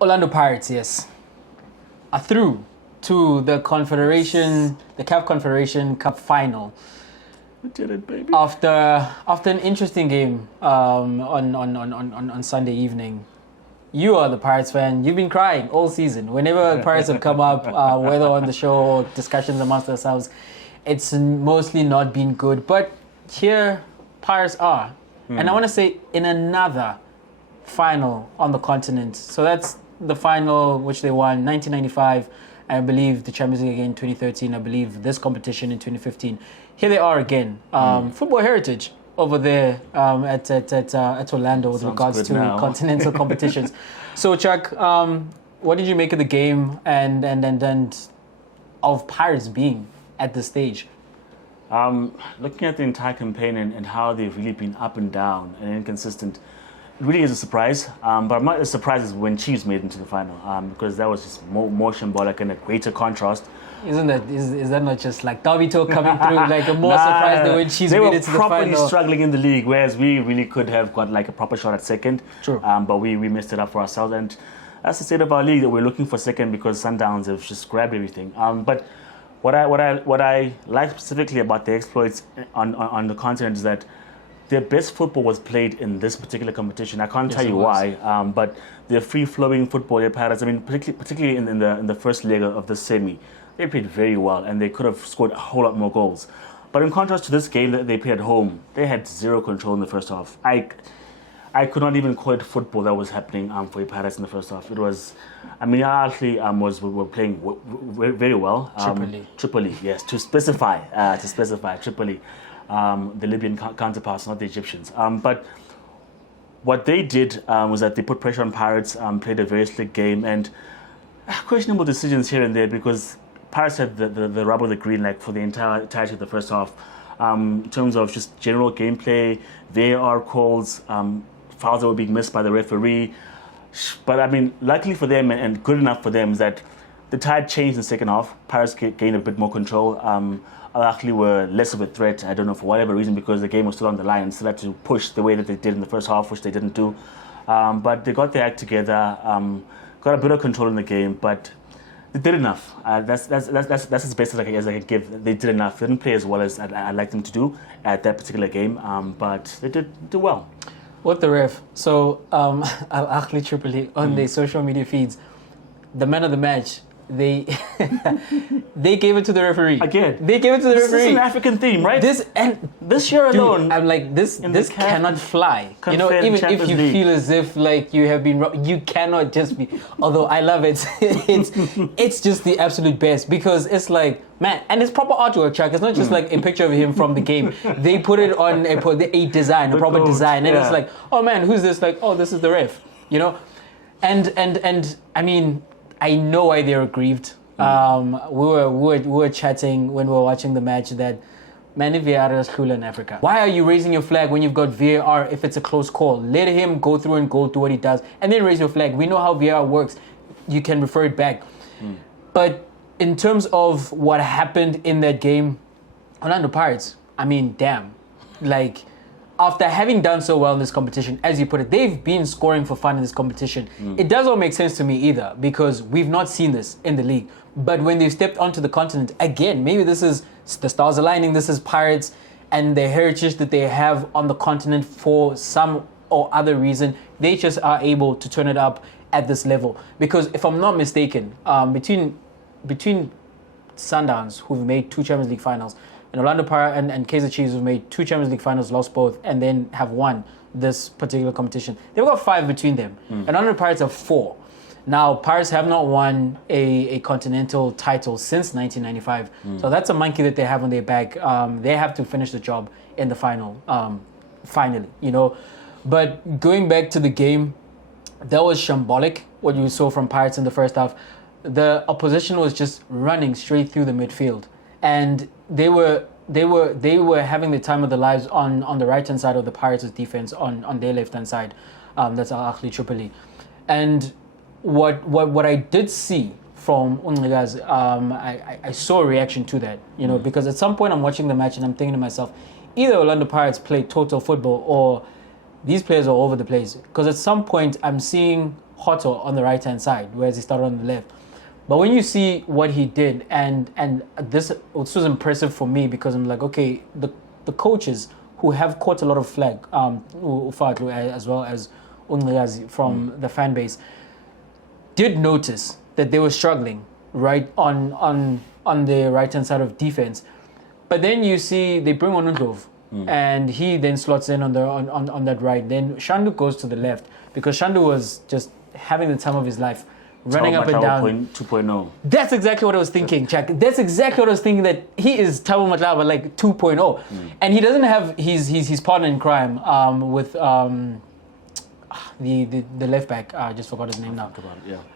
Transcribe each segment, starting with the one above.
Orlando Pirates, yes, are through to the CAF Confederation Cup final. We did it, baby. After an interesting game on Sunday evening. You are the Pirates fan. You've been crying all season. Whenever Pirates have come up, whether on the show or discussions amongst ourselves, it's mostly not been good. But here, Pirates are. And I want to say in another final on the continent. So that's the final which they won 1995. I believe the Champions League again in 2013. I believe this competition in 2015. Here they are again. Football heritage over there at Orlando with regards to continental competitions. So Chuck, what did you make of the game and of Pirates being at this stage? Looking at the entire campaign and how they've really been up and down and inconsistent, it really is a surprise. But I'm not as surprised as when Chiefs made it into the final, because that was just more symbolic and a greater contrast. Is that not just like Derby talk coming through, like a more surprise than when Chiefs made it to the final? They were properly struggling in the league, whereas we really could have got like a proper shot at second. True. But we messed it up for ourselves, and that's the state of our league, that we're looking for second because Sundowns have just grabbed everything. But what I like specifically about the exploits on the continent is that their best football was played in this particular competition. I can't tell you why, but their free-flowing football, their patterns, I mean, particularly in the first leg of the semi, they played very well, and they could have scored a whole lot more goals. But in contrast to this game that they played at home, they had zero control in the first half. I could not even call it football that was happening for the Pirates in the first half. It was, I mean, Ahly were playing very well. Tripoli, yes, to specify Tripoli, the Libyan counterparts, not the Egyptians. But what they did was that they put pressure on Pirates, played a very slick game, and questionable decisions here and there, because Pirates had the rubber of the green like for the entirety of the first half. In terms of just general gameplay, VAR calls, fouls that were being missed by the referee. But I mean, luckily for them and good enough for them is that the tide changed in the second half. Pirates gained a bit more control. Ahly were less of a threat, I don't know for whatever reason, because the game was still on the line and still had to push the way that they did in the first half, which they didn't do. But they got their act together, got a bit of control in the game, but they did enough. That's as best as I can give. They did enough. They didn't play as well as I'd like them to do at that particular game, but they did do well. What the ref? So Ahly Tripoli on their social media feeds, the man of the match, they gave it to the referee. Again, they gave it to the referee. This is an African theme, right? This year alone, I'm like, this cannot fly. You know, even if you feel as if like you have been wrong, you cannot just be. Although I love it, it's just the absolute best, because it's like, man, and it's proper artwork, Chuck. It's not just like a picture of him from the game. They put it on a design, a proper design, and it's like, oh man, who's this? Like, oh, this is the ref. You know, and I mean, I know why they're aggrieved. We were chatting when we were watching the match that, man, if VAR is cool in Africa, why are you raising your flag when you've got VAR if it's a close call? Let him go through and go do what he does, and then raise your flag. We know how VAR works. You can refer it back. But in terms of what happened in that game, Orlando Pirates, I mean, damn. Like, after having done so well in this competition, as you put it, they've been scoring for fun in this competition. It doesn't make sense to me either, because we've not seen this in the league. But when they've stepped onto the continent, again, maybe this is the stars aligning, this is Pirates and the heritage that they have on the continent for some or other reason, they just are able to turn it up at this level. Because if I'm not mistaken, between Sundowns, who've made 2 Champions League finals, and Orlando Pirates and Kaizer Chiefs, who've made 2 Champions League finals, lost both, and then have won this particular competition, they've got 5 between them. And Orlando Pirates have 4. Now, Pirates have not won a continental title since 1995. So that's a monkey that they have on their back. They have to finish the job in the final, finally, you know. But going back to the game, that was shambolic, what you saw from Pirates in the first half. The opposition was just running straight through the midfield. And they were having the time of their lives on the right-hand side of the Pirates' defense, on their left-hand side. That's Ahly Tripoli. And what I did see from Unriga's, I saw a reaction to that, you know, because at some point I'm watching the match and I'm thinking to myself, either Orlando Pirates play total football or these players are all over the place. Because at some point I'm seeing Hoto on the right-hand side, whereas he started on the left. But when you see what he did, and this was impressive for me because I'm like, okay, the coaches who have caught a lot of flag, Ufatu as well as Unriazi from the fan base, did notice that they were struggling right on the right-hand side of defense. But then you see they bring on Undlov, and he then slots in on that right. Then Shandu goes to the left because Shandu was just having the time of his life, running up and down. 2.0. That's exactly what I was thinking, Chuck. That's exactly what I was thinking, that he is Thabo Matlaba like 2.0. And he doesn't have his partner in crime with the left back. I just forgot his name now.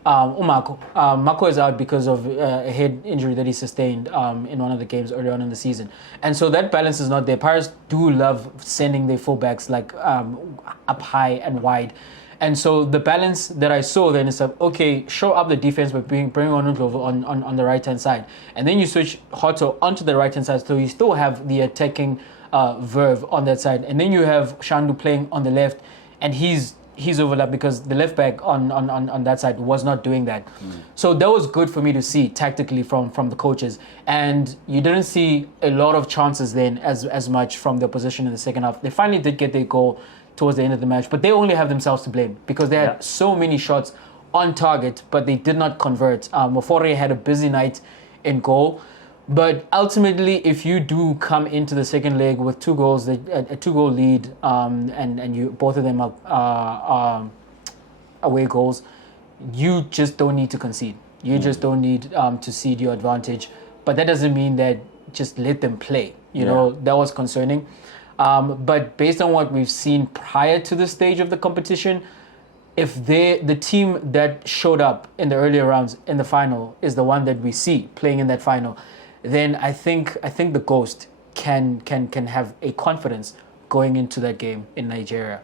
Umako. Mako is out because of a head injury that he sustained in one of the games early on in the season. And so that balance is not there. Pirates do love sending their fullbacks like up high and wide. And so the balance that I saw then is that, okay, show up the defense by bringing on Ndlovu on the right-hand side. And then you switch Hoto onto the right-hand side, so you still have the attacking verve on that side. And then you have Shandu playing on the left, and he's overlapped because the left back on that side was not doing that. So that was good for me to see tactically from the coaches. And you didn't see a lot of chances then as much from the opposition in the second half. They finally did get their goal towards the end of the match, but they only have themselves to blame because they had so many shots on target, but they did not convert. Mofore had a busy night in goal, but ultimately, if you do come into the second leg with 2 goals, a 2-goal lead, and you both of them are away goals, you just don't need to concede. You just don't need to cede your advantage. But that doesn't mean that just let them play. You know, that was concerning. But based on what we've seen prior to the stage of the competition, if the team that showed up in the earlier rounds in the final is the one that we see playing in that final, then I think the Ghost can have a confidence going into that game in Nigeria.